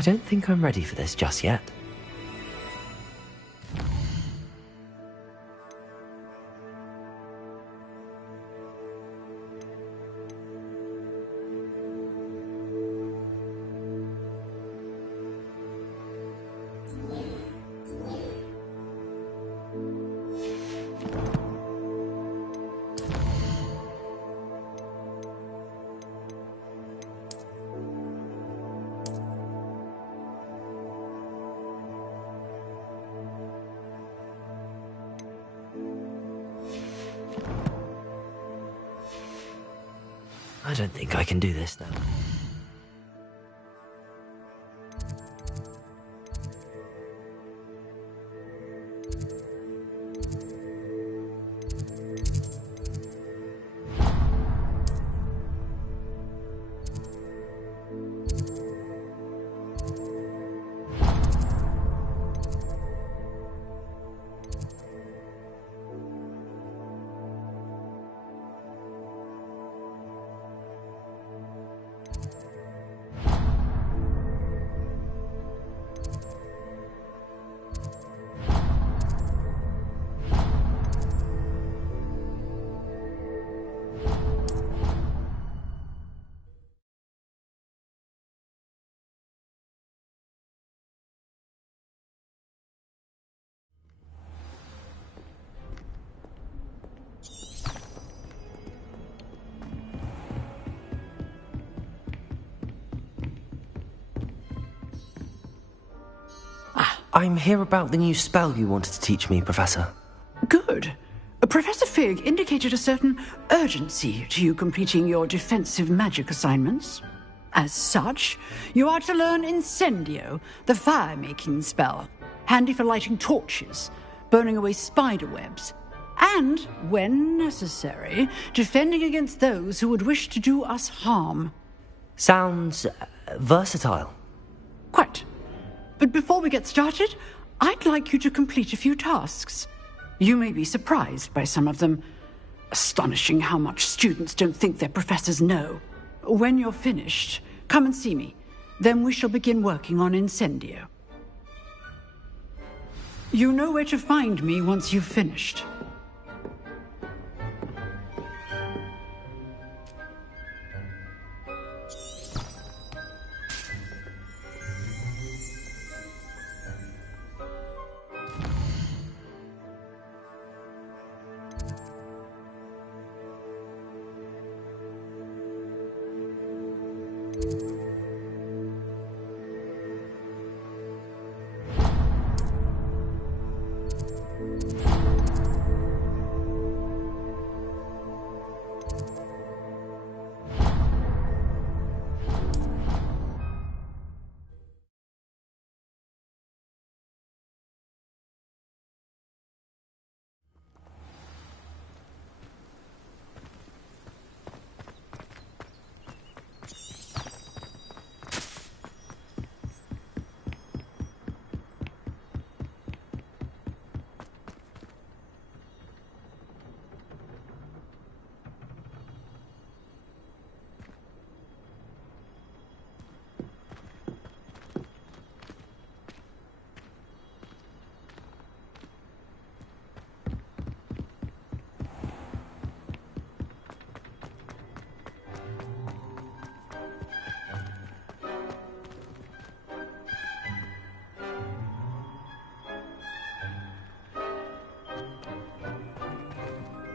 I don't think I'm ready for this just yet. I don't think I can do this now. I'm here about the new spell you wanted to teach me, Professor. Good. Professor Fig indicated a certain urgency to you completing your defensive magic assignments. As such, you are to learn Incendio, the fire-making spell, handy for lighting torches, burning away spider webs, and, when necessary, defending against those who would wish to do us harm. Sounds versatile. Quite. But before we get started, I'd like you to complete a few tasks. You may be surprised by some of them. Astonishing how much students don't think their professors know. When you're finished, come and see me. Then we shall begin working on Incendio. You know where to find me once you've finished.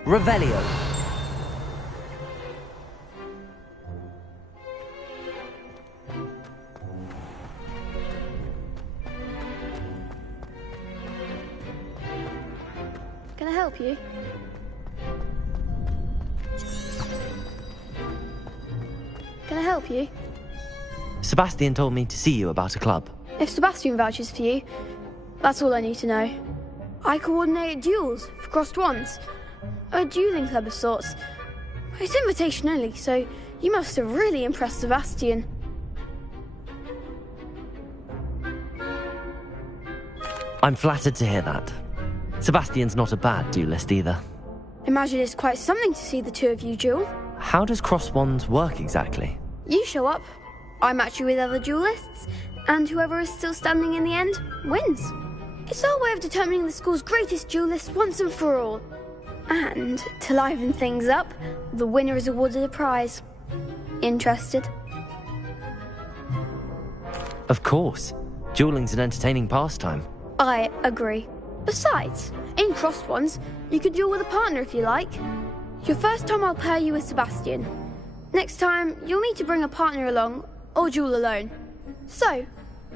Revelio. Can I help you? Can I help you? Sebastian told me to see you about a club. If Sebastian vouches for you, that's all I need to know. I coordinate duels for crossed wands. A dueling club of sorts. It's invitation only, so you must have really impressed Sebastian. I'm flattered to hear that. Sebastian's not a bad duelist either. Imagine it's quite something to see the two of you duel. How does cross wands work exactly? You show up, I match you with other duelists, And whoever is still standing in the end wins. It's our way of determining the school's greatest duelist once and for all. And to liven things up, the winner is awarded a prize. Interested? Of course. Dueling's an entertaining pastime. I agree. Besides, in crossed ones, you could duel with a partner if you like. Your first time I'll pair you with Sebastian. Next time, you'll need to bring a partner along, or duel alone. So,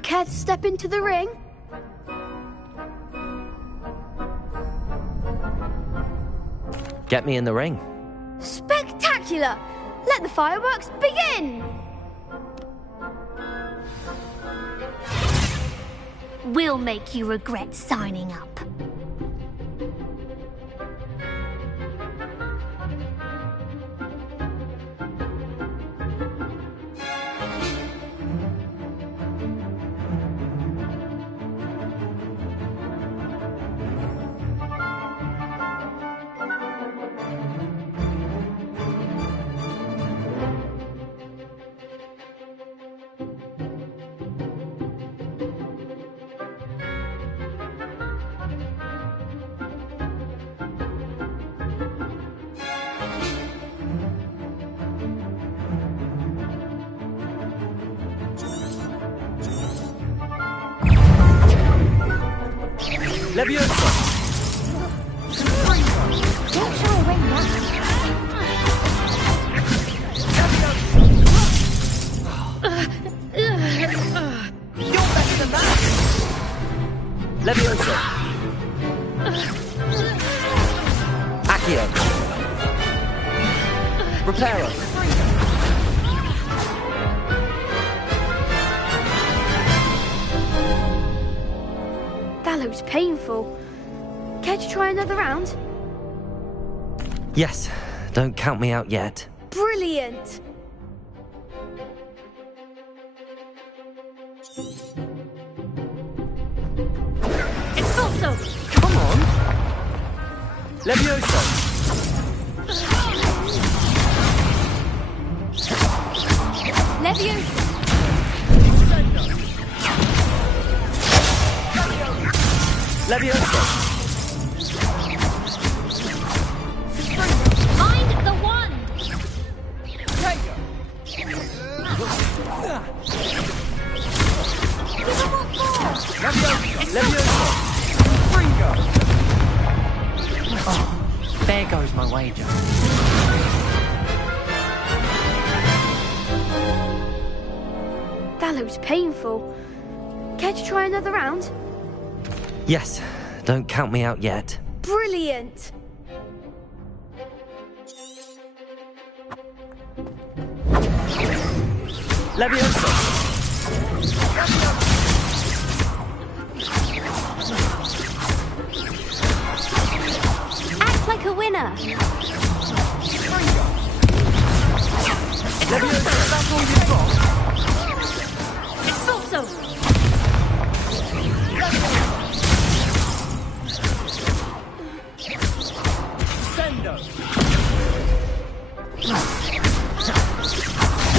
care to step into the ring? Get me in the ring. Spectacular! Let the fireworks begin! We'll make you regret signing up. Leviosa! Don't show away now. You're better than that! Leviosa! Accio! Reparo! That looks painful. Care to try another round? Yes, don't count me out yet. Brilliant! Expulso! Come on! Leviosa! Leviosa! Leviosa! Mind the wand! Give him what for! Leviosa! Oh, there goes my wager. That looks painful. Care to try another round? Yes, don't count me out yet. Brilliant! Leviosa! Act like a winner! Leviosa, that's all you've got? Expulso!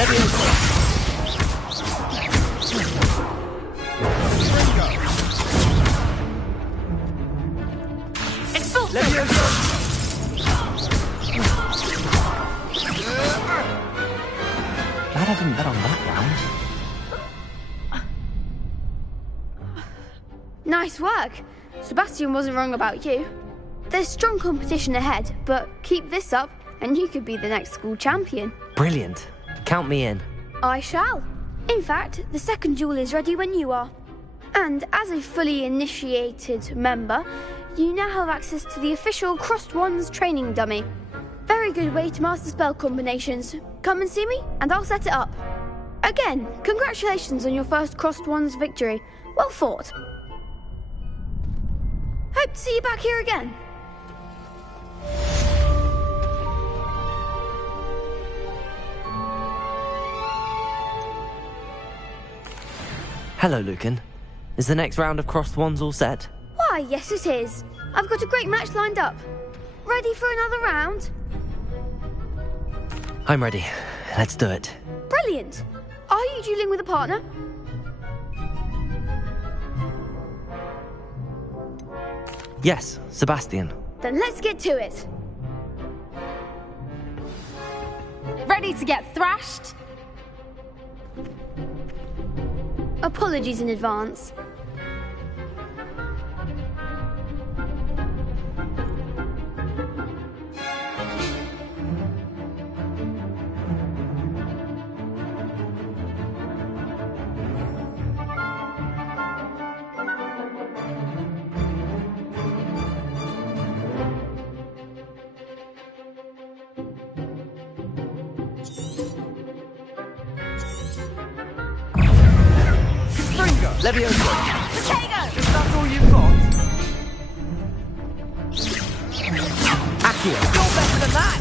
Leviosa! Expulso! Leviosa! Glad I didn't bet on that round. Nice work! Sebastian wasn't wrong about you. There's strong competition ahead, but keep this up and you could be the next school champion. Brilliant. Count me in. I shall. In fact, the second duel is ready when you are. And as a fully initiated member, you now have access to the official Crossed Wands training dummy. Very good way to master spell combinations. Come and see me, and I'll set it up. Again, congratulations on your first Crossed Wands victory. Well fought. Hope to see you back here again. Hello, Lucan. Is the next round of Crossed Wands all set? Why, yes it is. I've got a great match lined up. Ready for another round? I'm ready. Let's do it. Brilliant. Are you dueling with a partner? Yes, Sebastian. Then let's get to it. Ready to get thrashed? Apologies in advance. Levioso! Potato! Is that all you've got? Accio! You're better than that!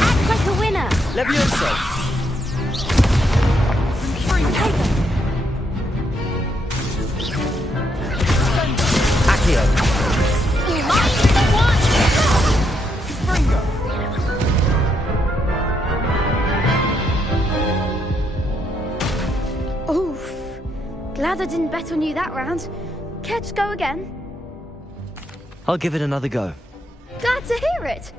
Act like a winner! Levioso! Accio! Oof. Glad I didn't bet on you that round. Care to go again? I'll give it another go. Glad to hear it.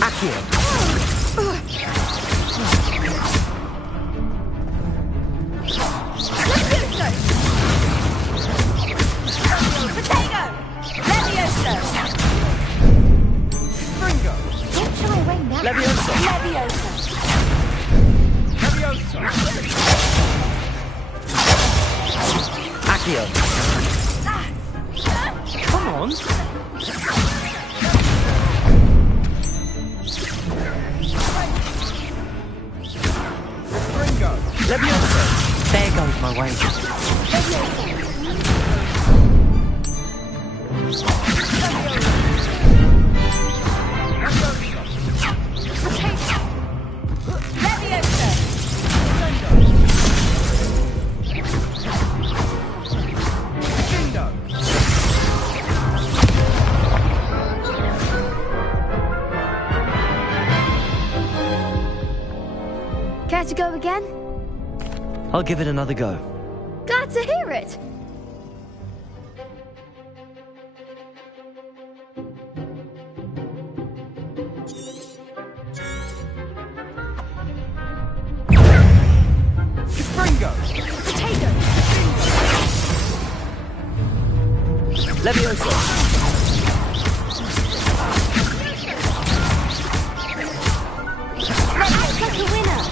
Accio! Potato! Levioso! Ringo! Don't shy away now. Levioso! Levioso! Levioso! Accio! Come on! Ringo! Levioso! There goes my way. Levioso! Jindo! Care to go again? I'll give it another go. Glad to hear it. Ringo! Potato! Levioso! Act like a winner!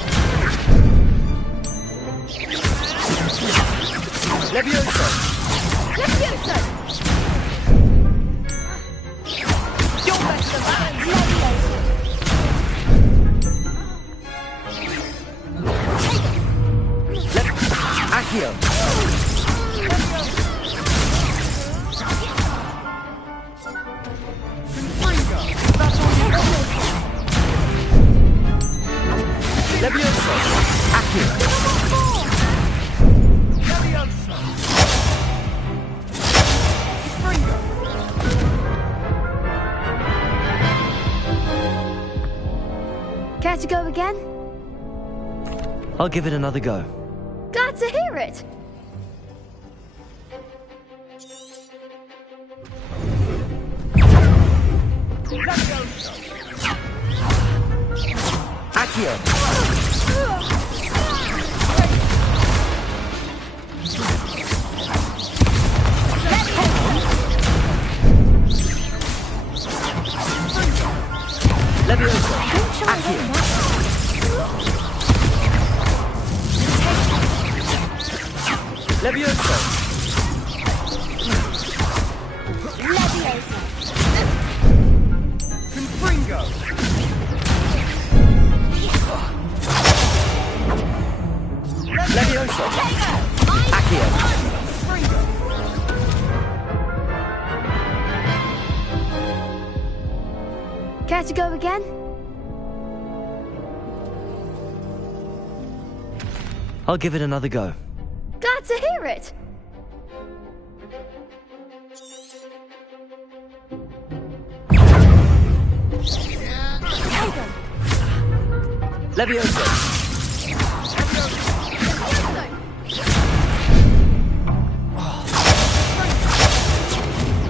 Levioso! Levioso! You're better than that! Levioso! Accio! Ringo! That's all you've got! Levioso! Accio! Levioso! Ringo! Care to go again? I'll give it another go. Glad to hear it. Accio! Levioso! Accio! Levioso! Levioso! Ringo! Levioso! Accio! Ringo! Care to go again? I'll give it another go. Glad to hear it. Levioso!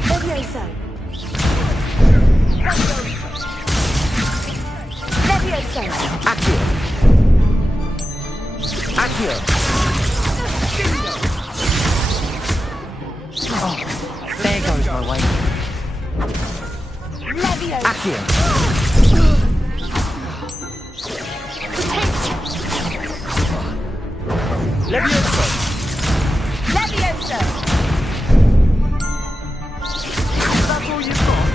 Levioso. Levioso. Accio! Accio! Oh, there goes my way. Levioso. Accio! Levioso! Levioso. That's all you've got?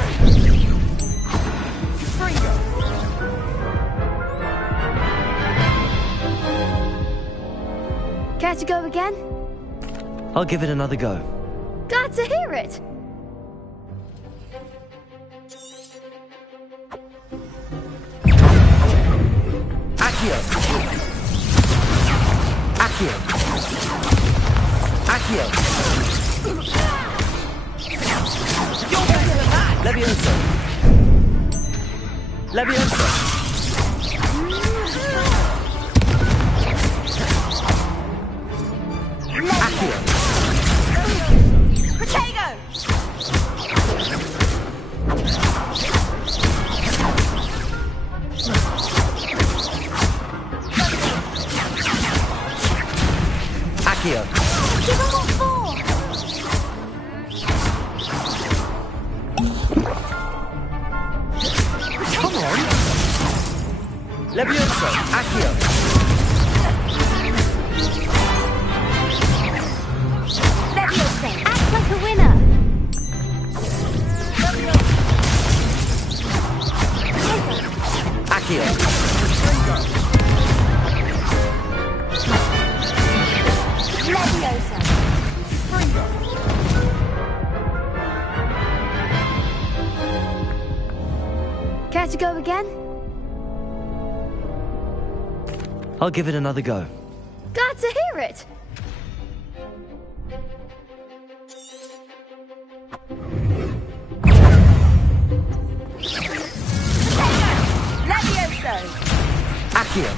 Fringo. Care to go again? I'll give it another go. Glad to hear it. Accio! Accio! Accio! You're better than that! Levioso! Levioso! Accio! Protego. Accio! Give him what for. Come on! Levioso! Accio! Levioso. Act like a winner. Accio! Levioso. Care to go again? I'll give it another go. Glad to hear it. Levioso. Accio!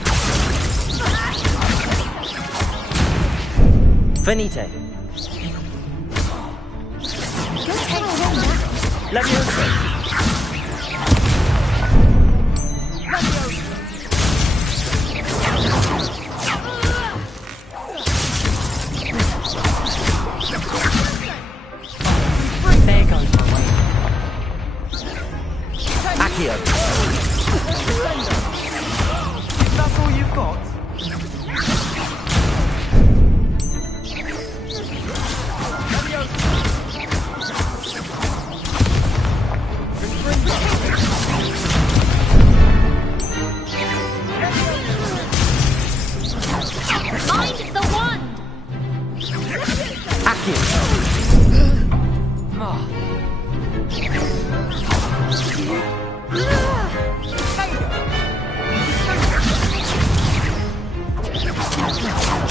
Venite! Levioso! There goes my way. Accio! That's all you've got? Mind the wand. Accio!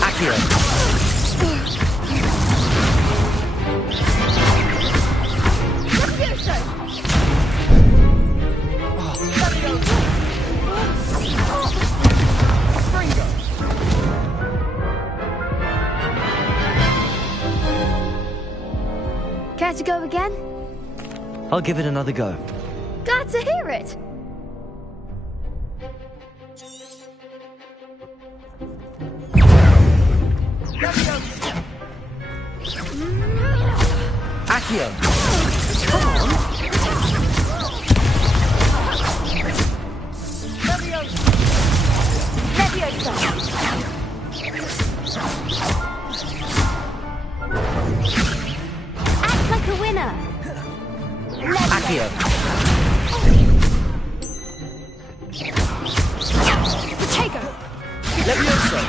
Accio! Care to go again? I'll give it another go. Glad to hear it. Accio! Come on! Levioso. Act like a winner. Accio! Protego. Levioso!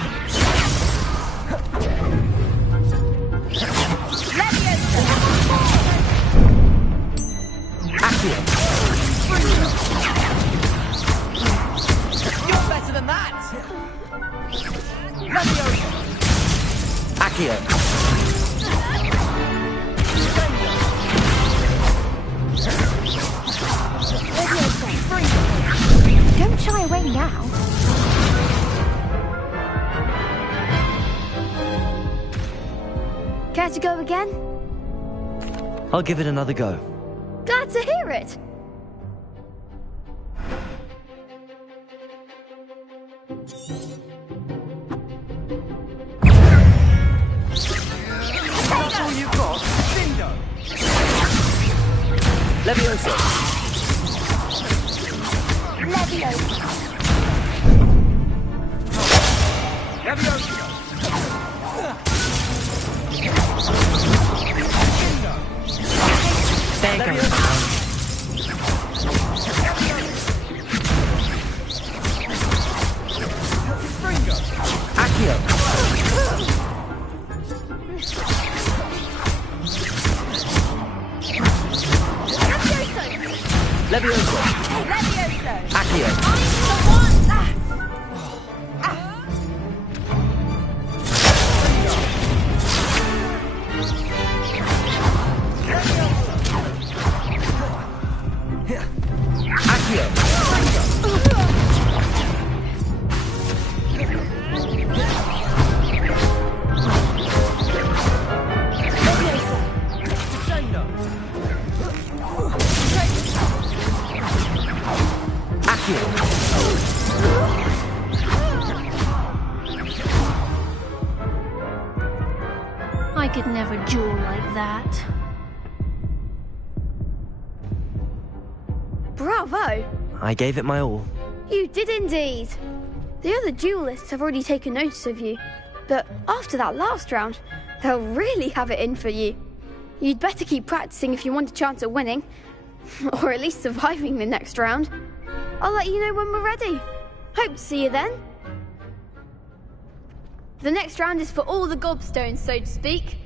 Levioso. Accio. Don't shy away now. Care to go again? I'll give it another go. Glad to hear it. That's all you've got? Bingo! Levioso. Leviosa. Levioso! There goes. Bingo! Accio. Levioso. Leviosa. Accio. The one. Accio. I could never duel like that. Bravo! I gave it my all. You did indeed. The other duelists have already taken notice of you, but after that last round, they'll really have it in for you. You'd better keep practicing if you want a chance at winning, or at least surviving the next round. I'll let you know when we're ready. Hope to see you then. The next round is for all the gobstones, so to speak.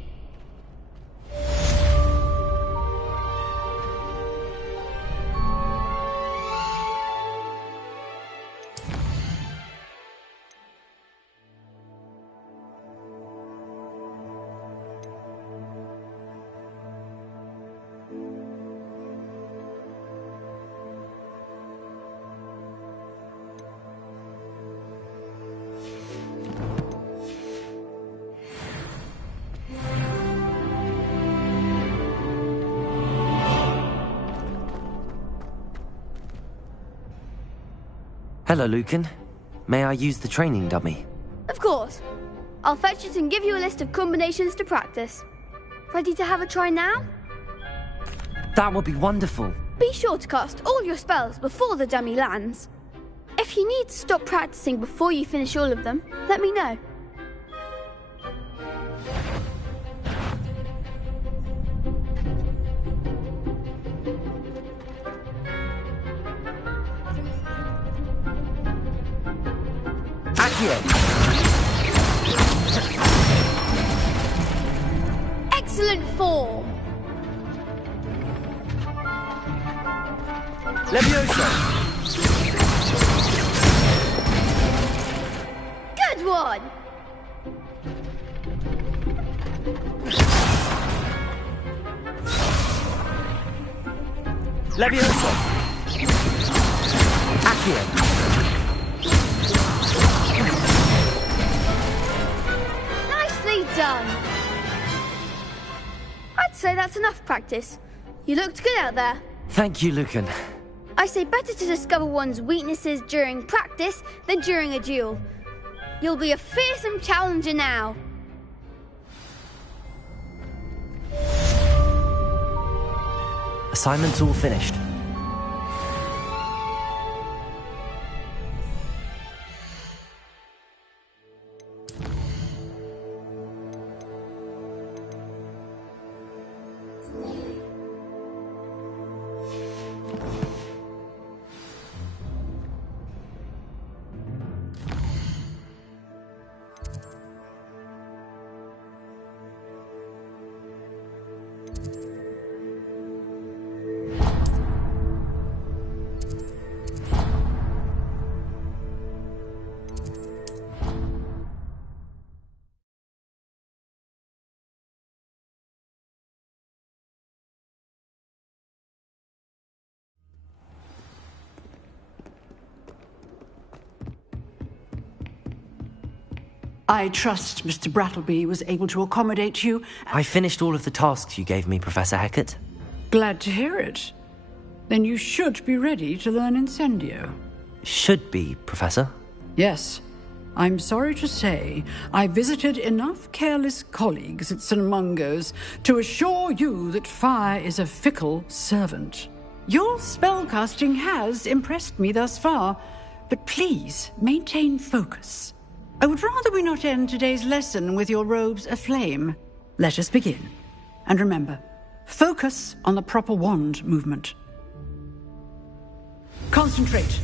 Hello, Lucan. May I use the training dummy? Of course. I'll fetch it and give you a list of combinations to practice. Ready to have a try now? That would be wonderful. Be sure to cast all your spells before the dummy lands. If you need to stop practicing before you finish all of them, let me know. Accio. Excellent form! Levioso. Good one! Levioso. Accio. Nicely done! I'd say that's enough practice. You looked good out there. Thank you, Lucan. I say better to discover one's weaknesses during practice than during a duel. You'll be a fearsome challenger now. Assignment's all finished. I trust Mr. Brattleby was able to accommodate you. I finished all of the tasks you gave me, Professor Hecat. Glad to hear it. Then you should be ready to learn Incendio. Should be, Professor. Yes. I'm sorry to say, I visited enough careless colleagues at St. Mungo's to assure you that fire is a fickle servant. Your spellcasting has impressed me thus far, but please maintain focus. I would rather we not end today's lesson with your robes aflame. Let us begin. And remember, focus on the proper wand movement. Concentrate,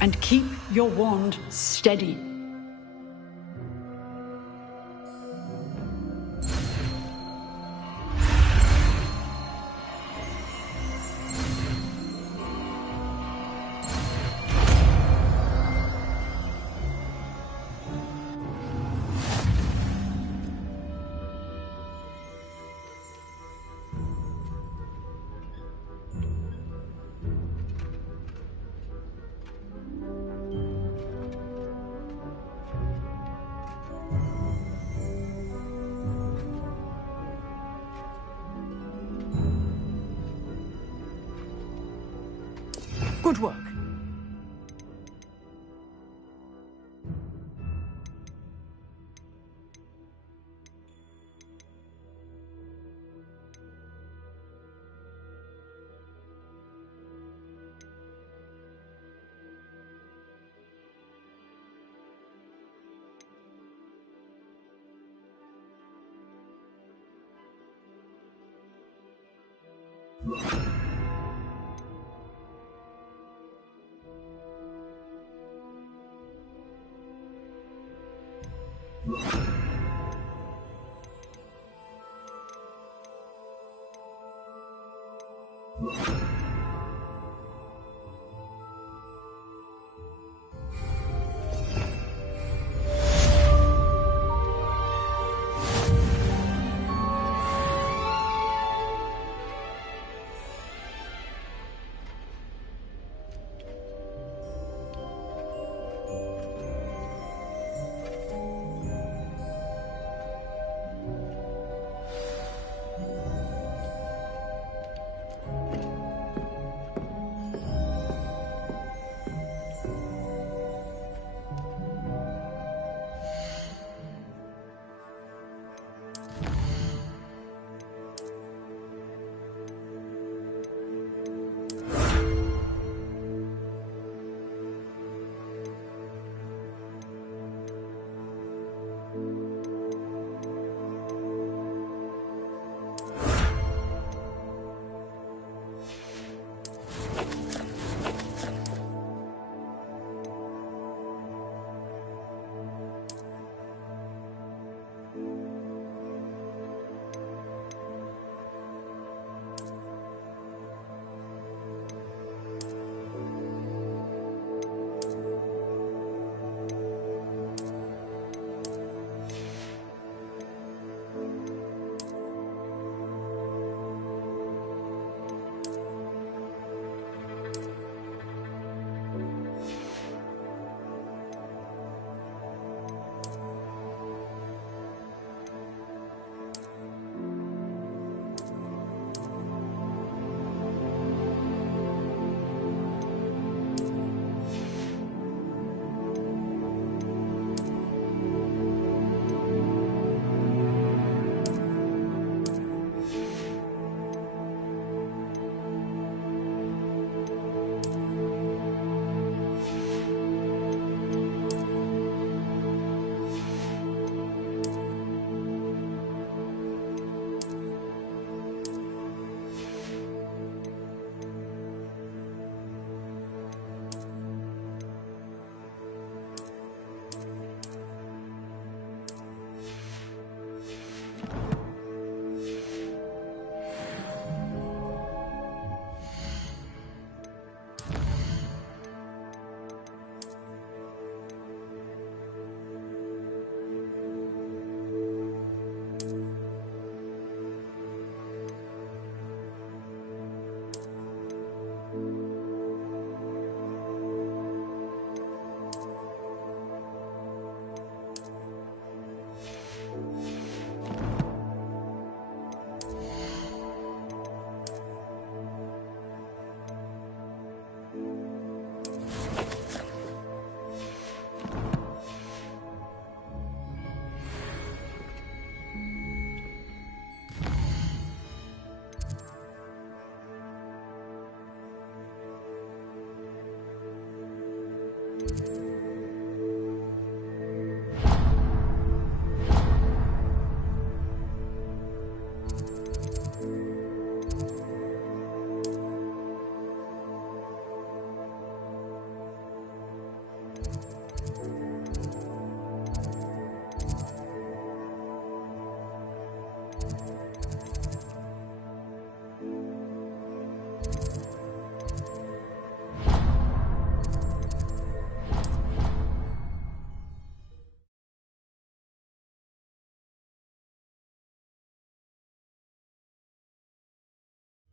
and keep your wand steady. Good work.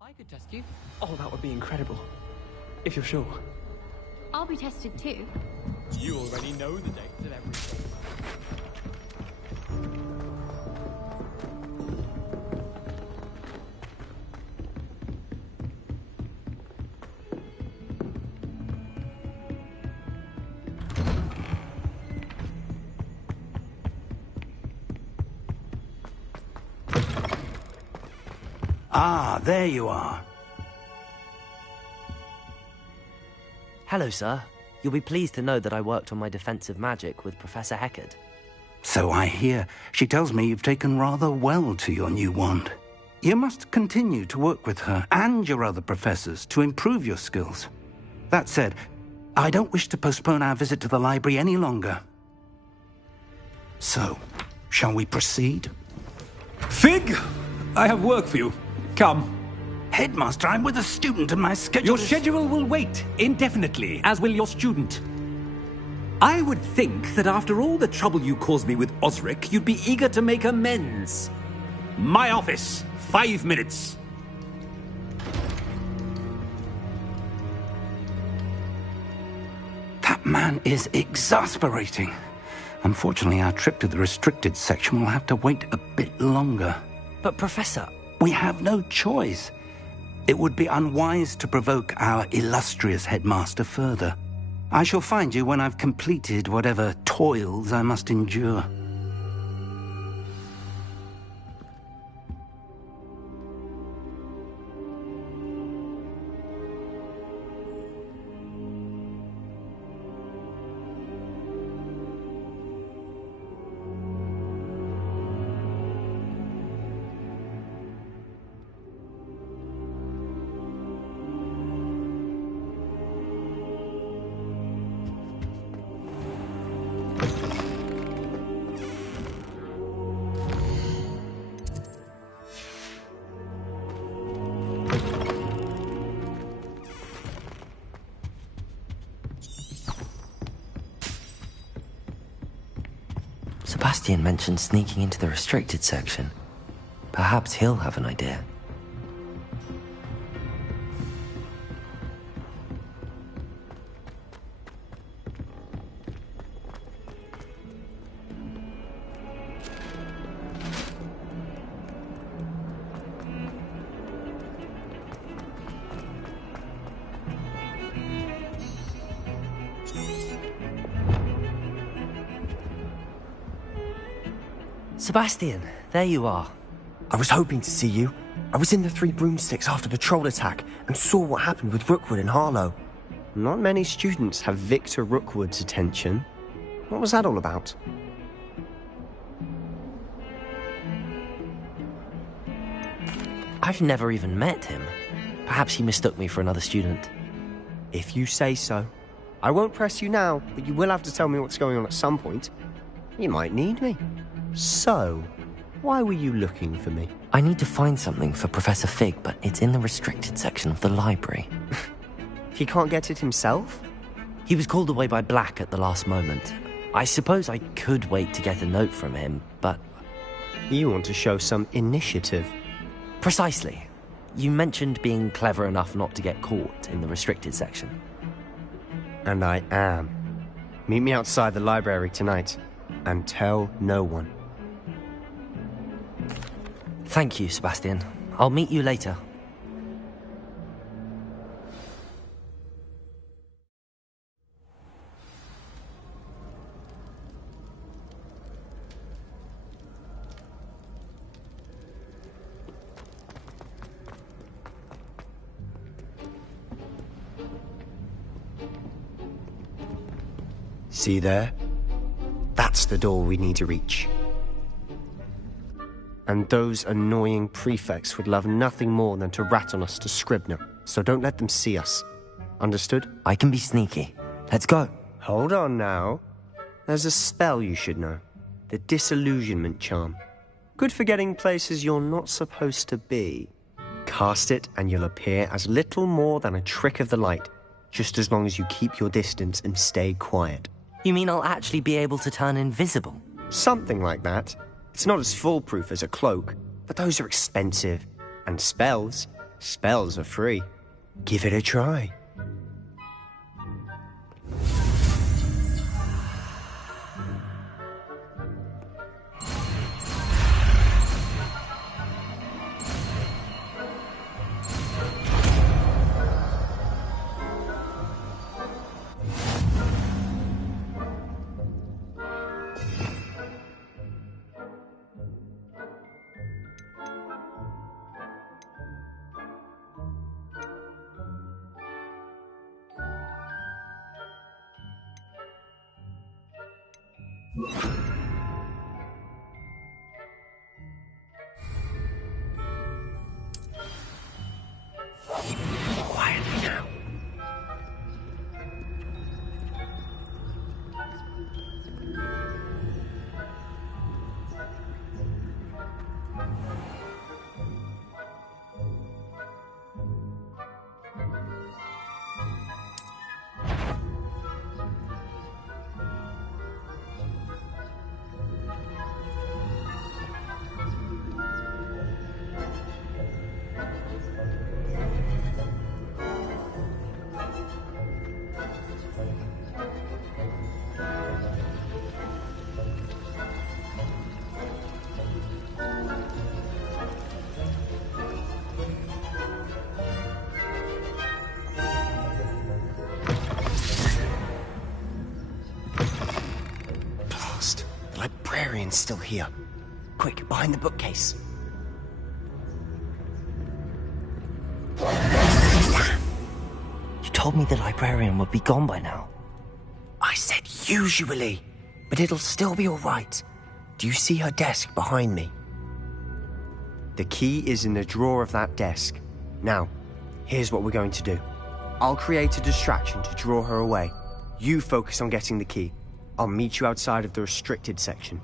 I could test you. Oh, that would be incredible. If you're sure. I'll be tested too. You already know the dates of everything. Ah, there you are. Hello, sir. You'll be pleased to know that I worked on my defensive magic with Professor Heckard. So I hear. She tells me you've taken rather well to your new wand. You must continue to work with her and your other professors to improve your skills. That said, I don't wish to postpone our visit to the library any longer. So, shall we proceed? Fig! I have work for you. Come. Headmaster, I'm with a student and my schedule Your is... schedule will wait indefinitely, as will your student. I would think that after all the trouble you caused me with Osric, you'd be eager to make amends. My office, 5 minutes. That man is exasperating. Unfortunately, our trip to the restricted section will have to wait a bit longer. But, Professor... We have no choice. It would be unwise to provoke our illustrious headmaster further. I shall find you when I've completed whatever toils I must endure. Sebastian mentioned sneaking into the restricted section. Perhaps he'll have an idea. Sebastian, there you are. I was hoping to see you. I was in the Three Broomsticks after the troll attack and saw what happened with Rookwood and Harlow. Not many students have Victor Rookwood's attention. What was that all about? I've never even met him. Perhaps he mistook me for another student. If you say so. I won't press you now, but you will have to tell me what's going on at some point. You might need me. So, why were you looking for me? I need to find something for Professor Fig, but it's in the restricted section of the library. He can't get it himself? He was called away by Black at the last moment. I suppose I could wait to get a note from him, but... You want to show some initiative. Precisely. You mentioned being clever enough not to get caught in the restricted section. And I am. Meet me outside the library tonight, and tell no one. Thank you, Sebastian. I'll meet you later. See there? That's the door we need to reach. And those annoying prefects would love nothing more than to rat on us to Scribner, so don't let them see us. Understood? I can be sneaky. Let's go. Hold on now. There's a spell you should know. The Disillusionment Charm. Good for getting places you're not supposed to be. Cast it and you'll appear as little more than a trick of the light, just as long as you keep your distance and stay quiet. You mean I'll actually be able to turn invisible? Something like that. It's not as foolproof as a cloak, but those are expensive. And spells are free. Give it a try. Quietly now. The librarian's still here. Quick, behind the bookcase. You told me the librarian would be gone by now. I said usually, but it'll still be all right. Do you see her desk behind me? The key is in the drawer of that desk. Now, here's what we're going to do. I'll create a distraction to draw her away. You focus on getting the key. I'll meet you outside of the restricted section.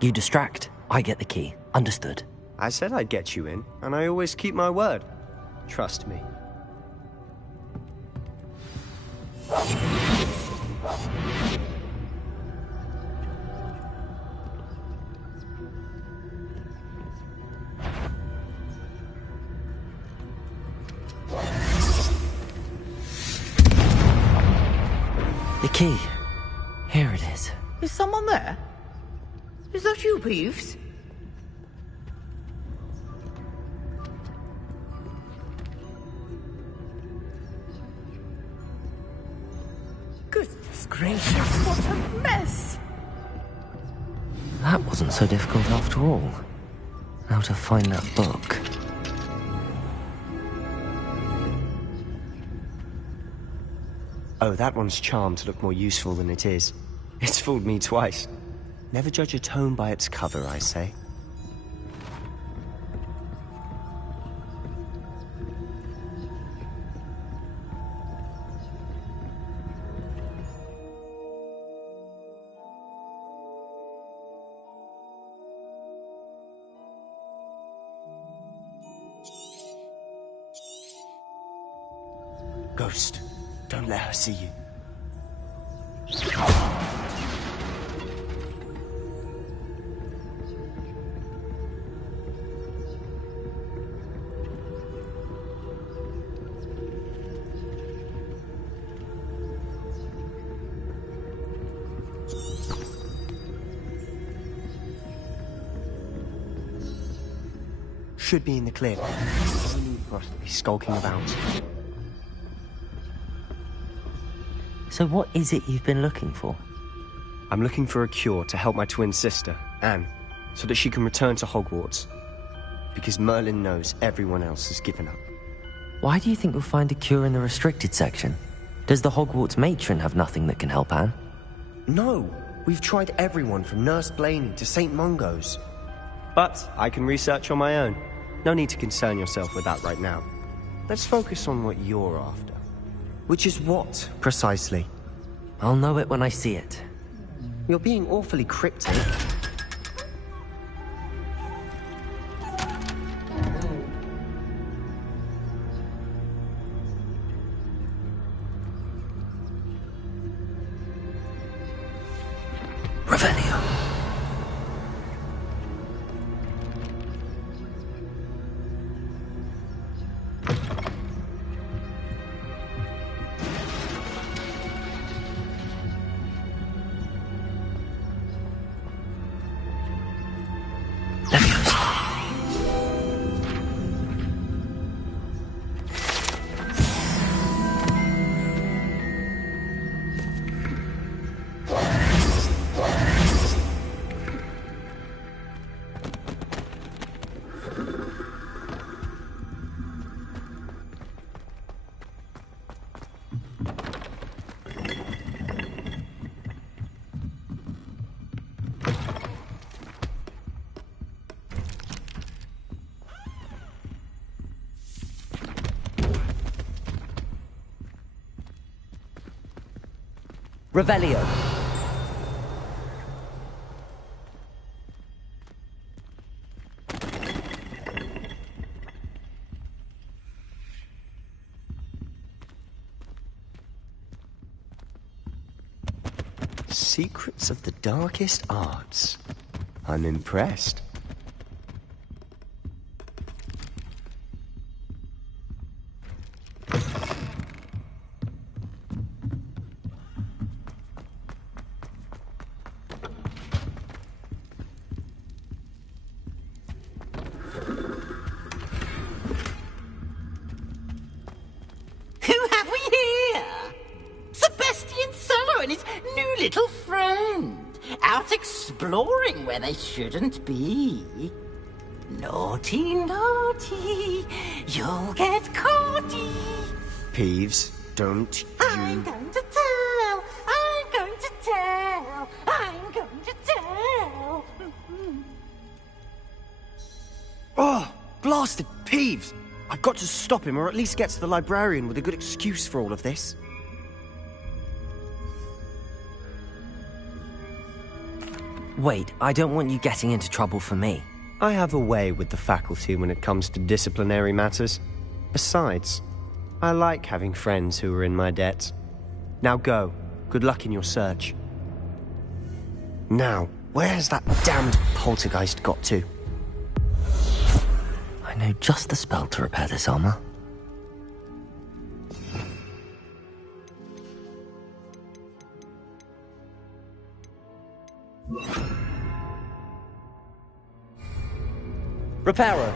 You distract, I get the key. Understood. I said I'd get you in, and I always keep my word. Trust me. The key. Here it is. Is someone there? Is that you, Peeves? Goodness gracious, what a mess! That wasn't so difficult after all. How to find that book. Oh, that one's charmed to look more useful than it is. It's fooled me twice. Never judge a tome by its cover, I say. Ghost, don't let her see you. Should be in the clear. No need for us to be skulking about. So what is it you've been looking for? I'm looking for a cure to help my twin sister, Anne, so that she can return to Hogwarts. Because Merlin knows everyone else has given up. Why do you think we'll find a cure in the restricted section? Does the Hogwarts matron have nothing that can help Anne? No, we've tried everyone from Nurse Blaney to St. Mungo's. But I can research on my own. No need to concern yourself with that right now. Let's focus on what you're after. Which is what, precisely? I'll know it when I see it. You're being awfully cryptic. Revelio. Revelio. Secrets of the darkest arts. I'm impressed. Little friend, out exploring where they shouldn't be. Naughty, naughty, you'll get caughty. Peeves, don't you... I'm going to tell, I'm going to tell, I'm going to tell. Oh, blasted Peeves! I've got to stop him, or at least get to the librarian with a good excuse for all of this. Wait, I don't want you getting into trouble for me. I have a way with the faculty when it comes to disciplinary matters. Besides, I like having friends who are in my debt. Now go. Good luck in your search. Now, where's that damned poltergeist got to? I know just the spell to repair this armor. Reparo.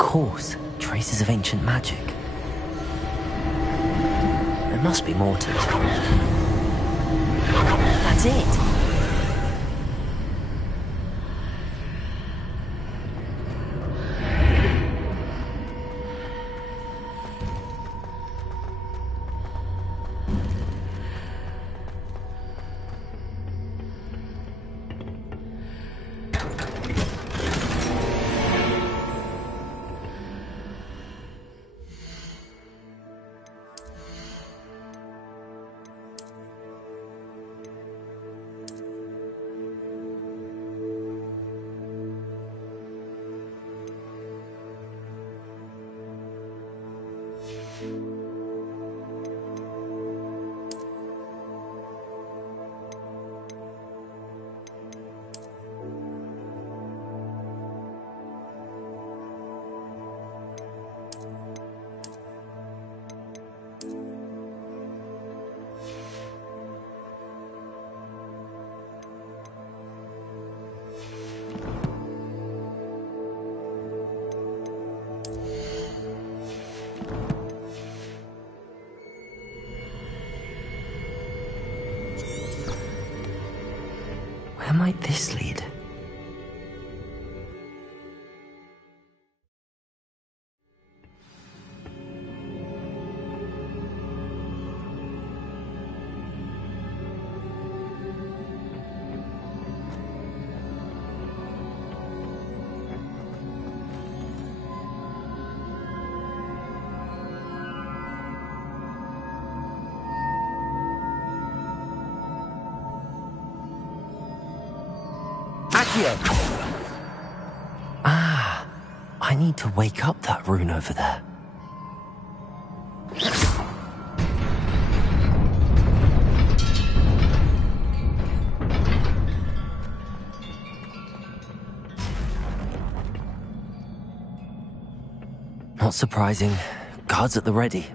course, traces of ancient magic. There must be more to it. That's it! Where might this lead? Ah, I need to wake up that rune over there. Not surprising. Guards at the ready.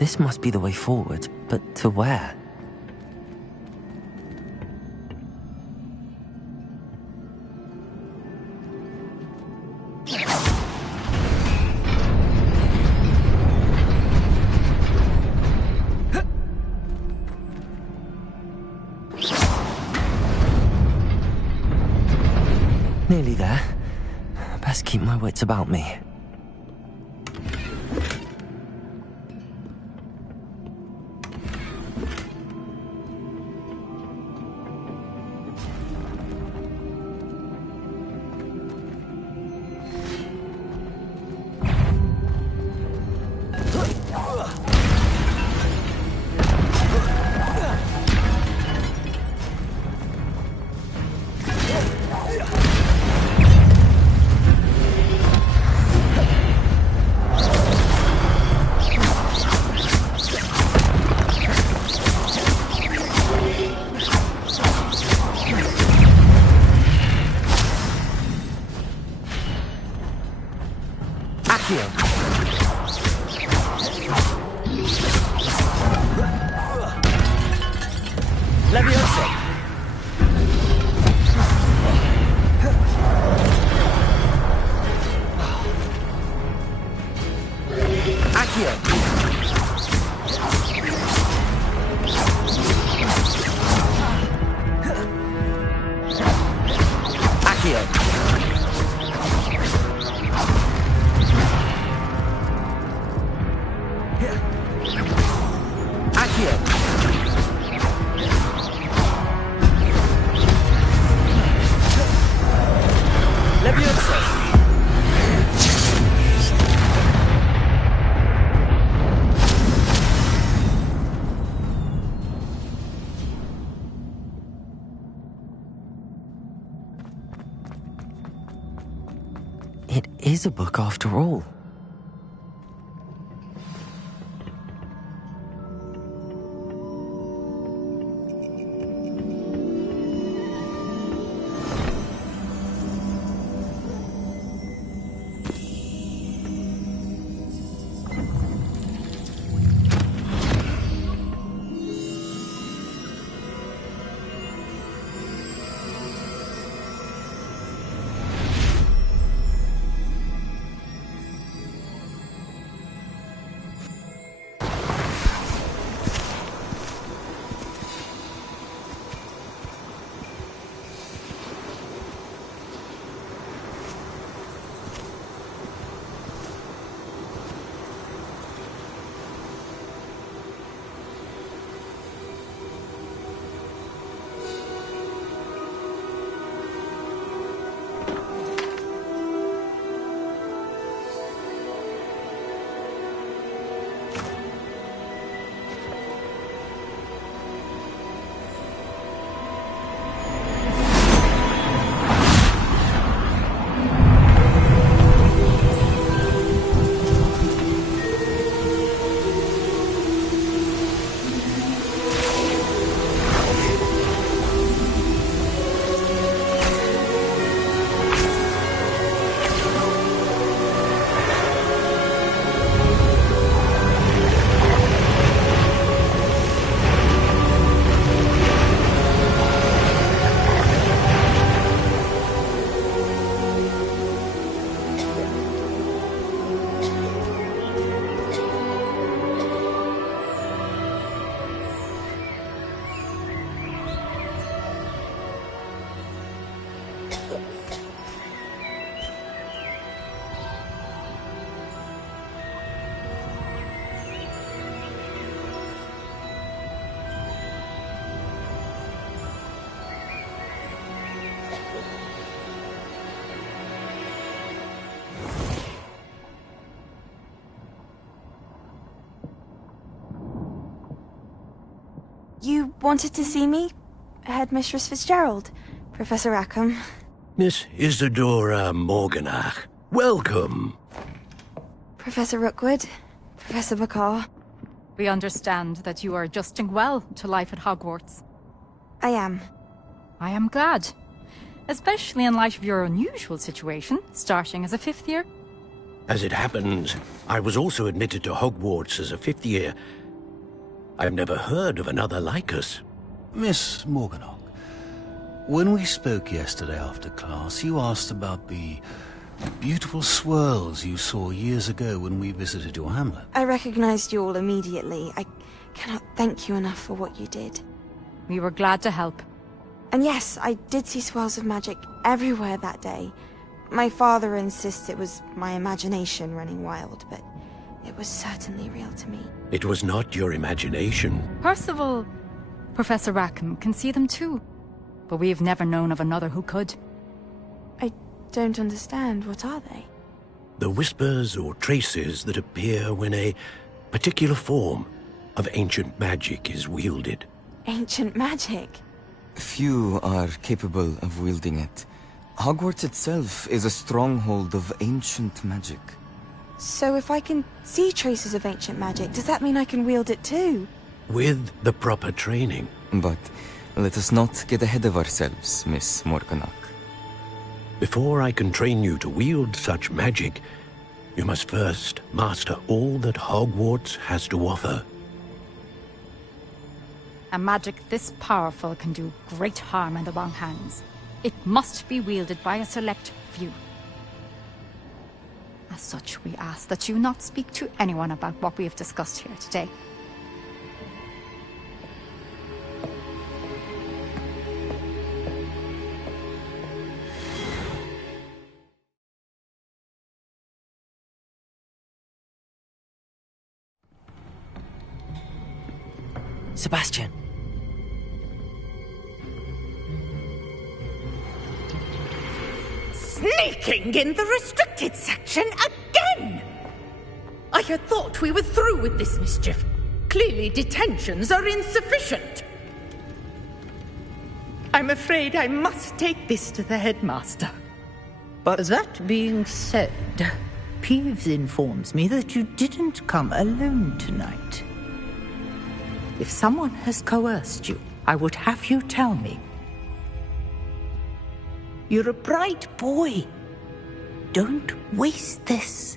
This must be the way forward, but to where? Nearly there. Best keep my wits about me. Accio. Leviosa. Accio. Accio. Accio. Leviosa. It is a book after all. You wanted to see me? Headmistress Fitzgerald? Professor Rackham? Miss Isadora Morganach, welcome. Professor Rookwood? Professor McCaw? We understand that you are adjusting well to life at Hogwarts. I am. I am glad. Especially in light of your unusual situation, starting as a 5th year. As it happens, I was also admitted to Hogwarts as a 5th year. I've never heard of another like us. Miss Morganach, when we spoke yesterday after class, you asked about the beautiful swirls you saw years ago when we visited your hamlet. I recognized you all immediately. I cannot thank you enough for what you did. We were glad to help. And yes, I did see swirls of magic everywhere that day. My father insists it was my imagination running wild, but it was certainly real to me. It was not your imagination. Percival, Professor Rackham can see them too. But we have never known of another who could. I don't understand. What are they? The whispers or traces that appear when a particular form of ancient magic is wielded. Ancient magic? Few are capable of wielding it. Hogwarts itself is a stronghold of ancient magic. So if I can see traces of ancient magic, does that mean I can wield it too? With the proper training. But let us not get ahead of ourselves, Miss Morganach. Before I can train you to wield such magic, You must first master all that Hogwarts has to offer. A magic this powerful can do great harm in the wrong hands. It must be wielded by a select few. As such, we ask that you not speak to anyone about what we have discussed here today. Sebastian. Sneaking in the restricted section again! I had thought we were through with this mischief. Clearly detentions are insufficient. I'm afraid I must take this to the headmaster. But that being said, Peeves informs me that you didn't come alone tonight. If someone has coerced you, I would have you tell me. You're a bright boy. Don't waste this.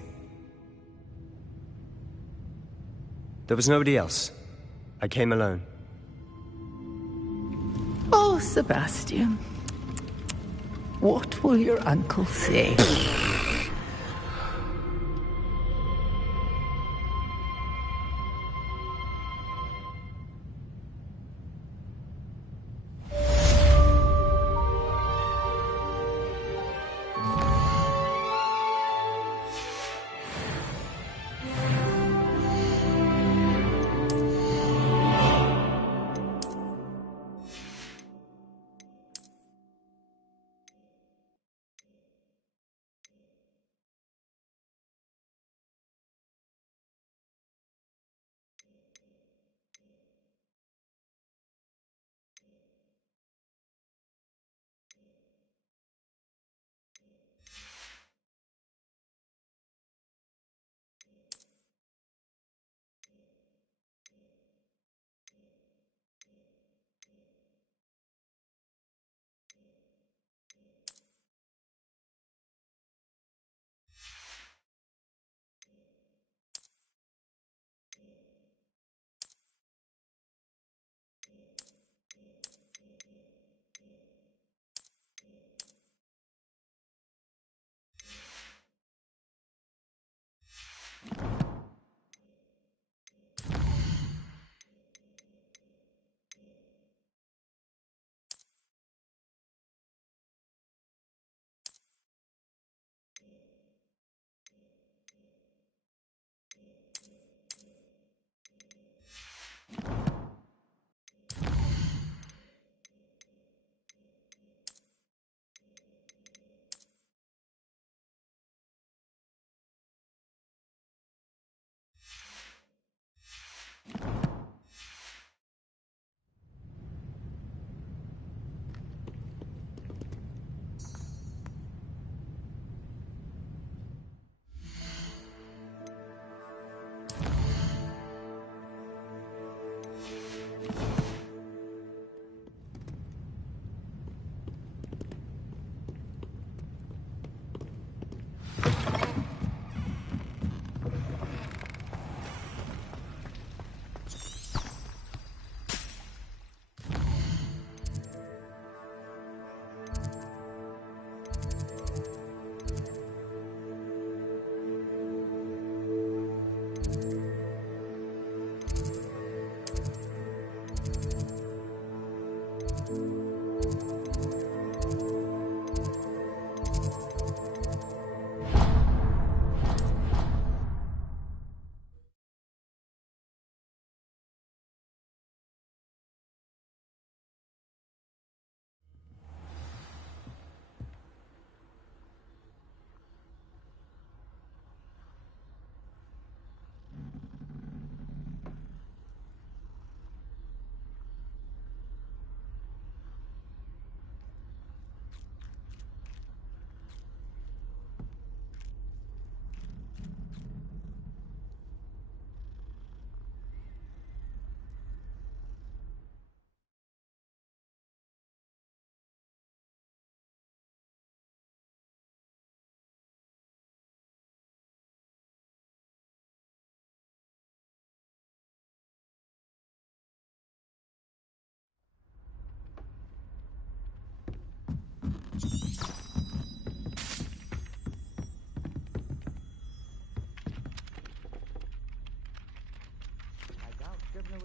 There was nobody else. I came alone. Oh, Sebastian. What will your uncle say?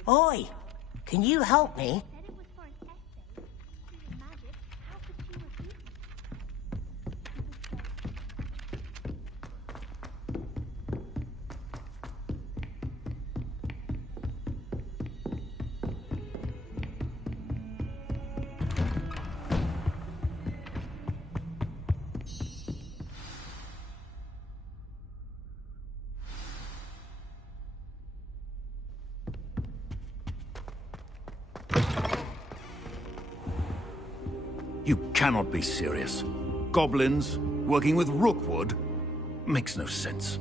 Oi! Can you help me? You cannot be serious. Goblins working with Rookwood? Makes no sense.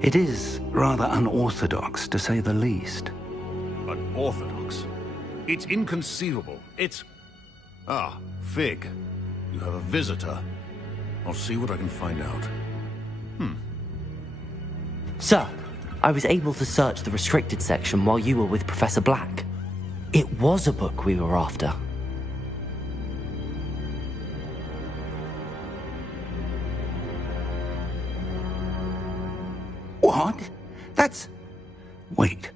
It is rather unorthodox, to say the least. Unorthodox? It's inconceivable. It's... Ah, Fig. You have a visitor. I'll see what I can find out. Sir, I was able to search the restricted section while you were with Professor Black. It was a book we were after. What? That's... Wait.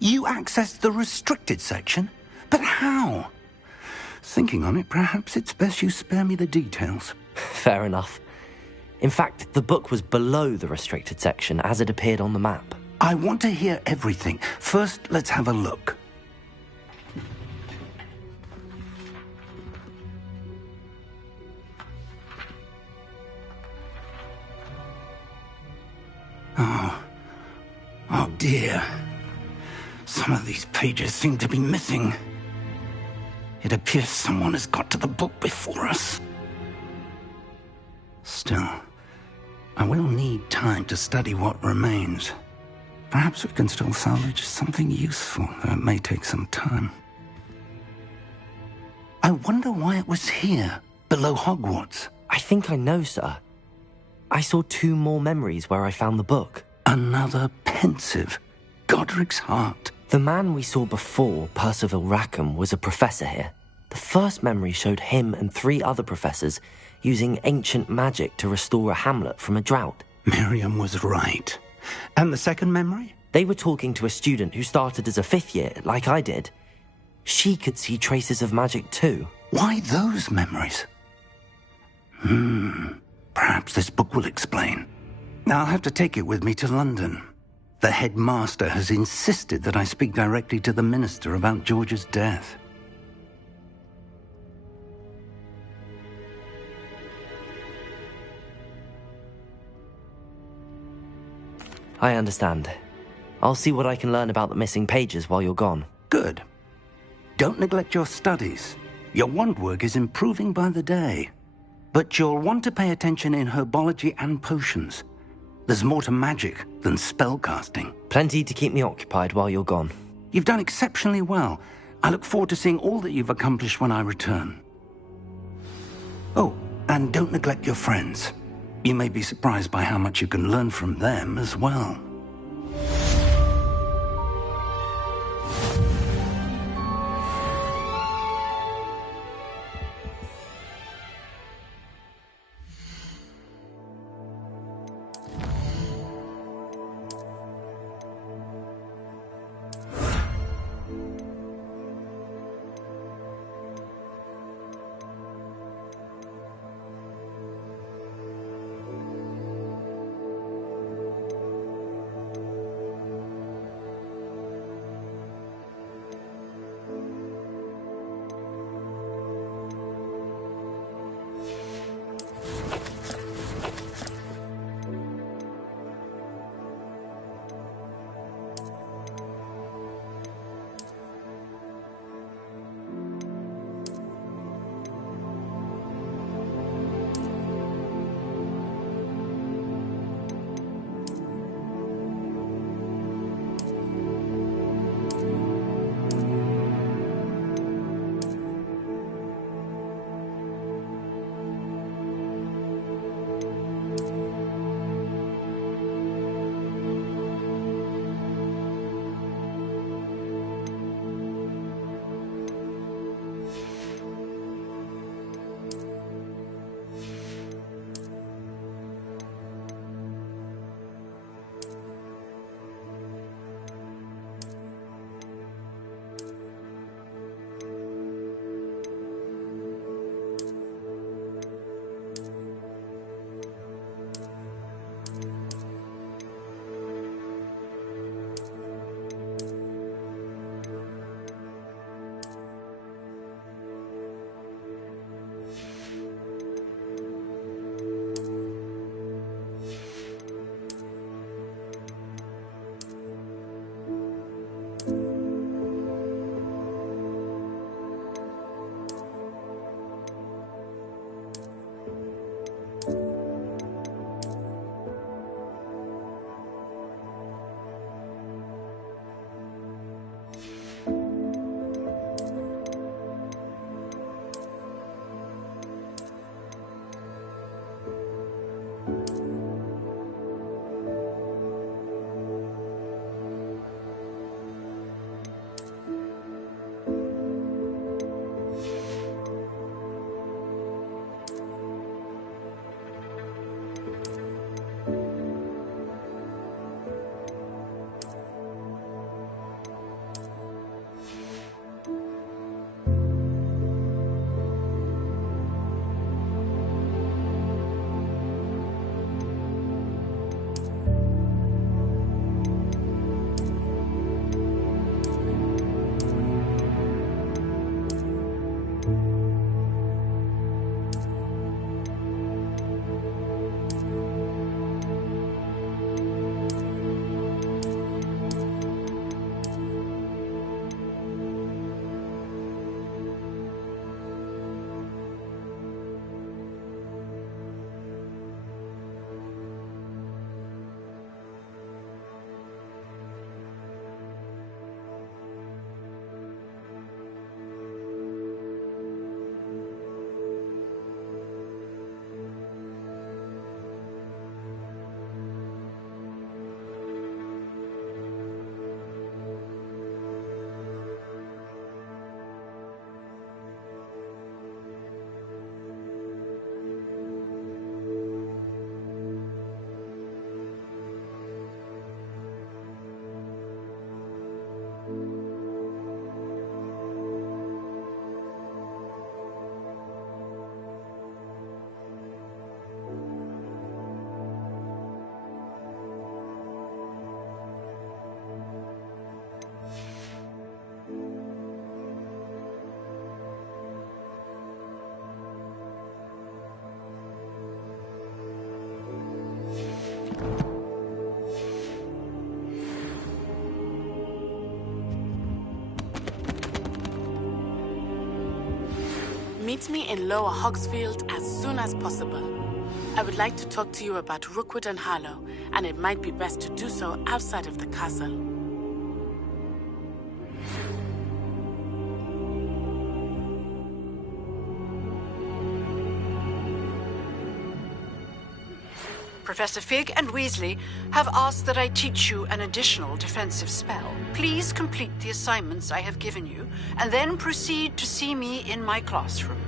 You accessed the restricted section? But how? Thinking on it, perhaps it's best you spare me the details. Fair enough. In fact, the book was below the restricted section as it appeared on the map. I want to hear everything. First, let's have a look. Oh dear. Some of these pages seem to be missing. It appears someone has got to the book before us. Still, I will need time to study what remains. Perhaps we can still salvage something useful, though it may take some time. I wonder why it was here, below Hogwarts. I think I know, sir. I saw 2 more memories where I found the book. Another pensive. Godric's heart. The man we saw before, Percival Rackham, was a professor here. The first memory showed him and 3 other professors using ancient magic to restore a hamlet from a drought. Miriam was right. And the second memory? They were talking to a student who started as a 5th year, like I did. She could see traces of magic too. Why those memories? Perhaps this book will explain. I'll have to take it with me to London. The headmaster has insisted that I speak directly to the minister about George's death. I understand. I'll see what I can learn about the missing pages while you're gone. Good. Don't neglect your studies. Your wand work is improving by the day. But you'll want to pay attention in herbology and potions. There's more to magic than spellcasting. Plenty to keep me occupied while you're gone. You've done exceptionally well. I look forward to seeing all that you've accomplished when I return. Oh, and don't neglect your friends. You may be surprised by how much you can learn from them as well. Meet me in Lower Hogsfield as soon as possible. I would like to talk to you about Rookwood and Harlow, and it might be best to do so outside of the castle. Professor Fig and Weasley have asked that I teach you an additional defensive spell. Please complete the assignments I have given you, and then proceed to see me in my classroom.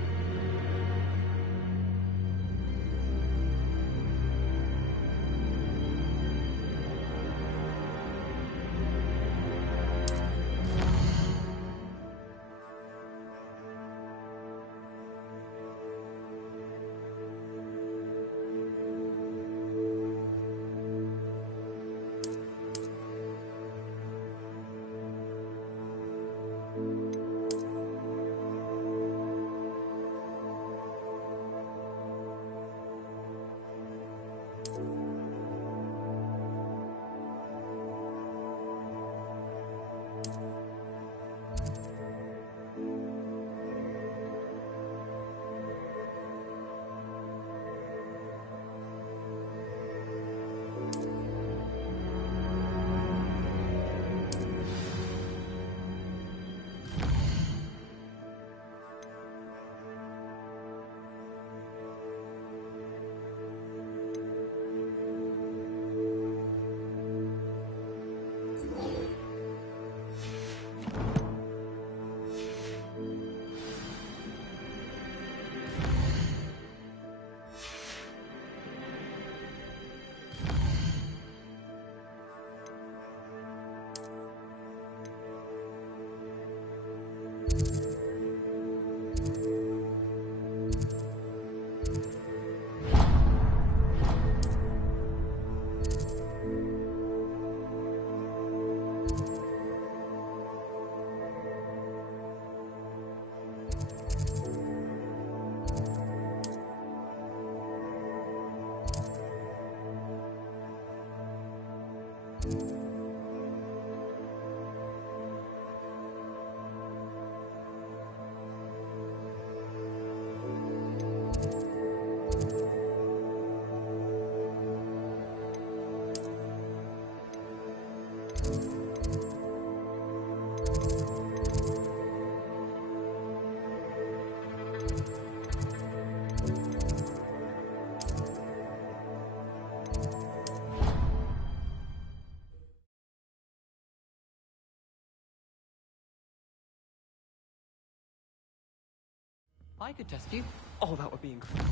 I could test you. Oh, that would be incredible.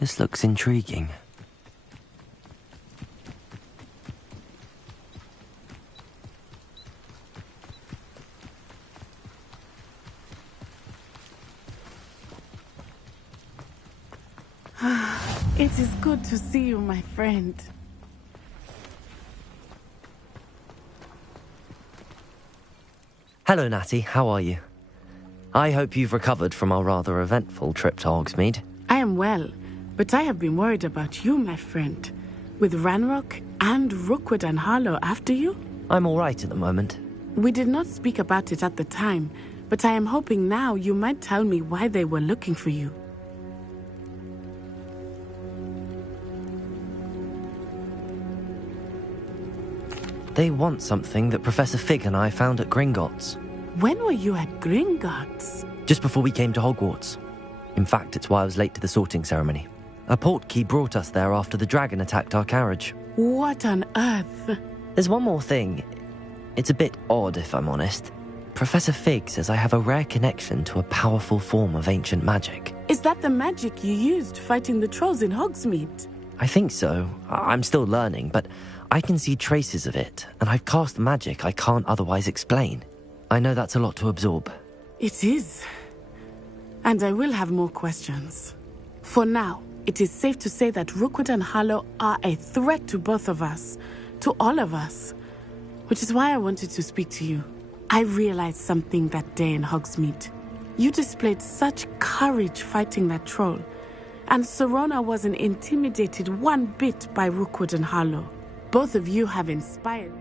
This looks intriguing. It is good to see you, my friend. Hello, Natty. How are you? I hope you've recovered from our rather eventful trip to Hogsmeade. I am well, but I have been worried about you, my friend. With Ranrock and Rookwood and Harlow after you? I'm all right at the moment. We did not speak about it at the time, but I am hoping now you might tell me why they were looking for you. They want something that Professor Fig and I found at Gringotts. When were you at Gringotts? Just before we came to Hogwarts. In fact, it's why I was late to the sorting ceremony. A portkey brought us there after the dragon attacked our carriage. What on earth? There's one more thing. It's a bit odd, if I'm honest. Professor Fig says I have a rare connection to a powerful form of ancient magic. Is that the magic you used fighting the trolls in Hogsmeade? I think so. I'm still learning, but I can see traces of it, and I've cast magic I can't otherwise explain. I know that's a lot to absorb. It is. And I will have more questions. For now, it is safe to say that Rookwood and Harlow are a threat to both of us, to all of us. Which is why I wanted to speak to you. I realized something that day in Hogsmeade. You displayed such courage fighting that troll, and Serona wasn't intimidated one bit by Rookwood and Harlow. Both of you have inspired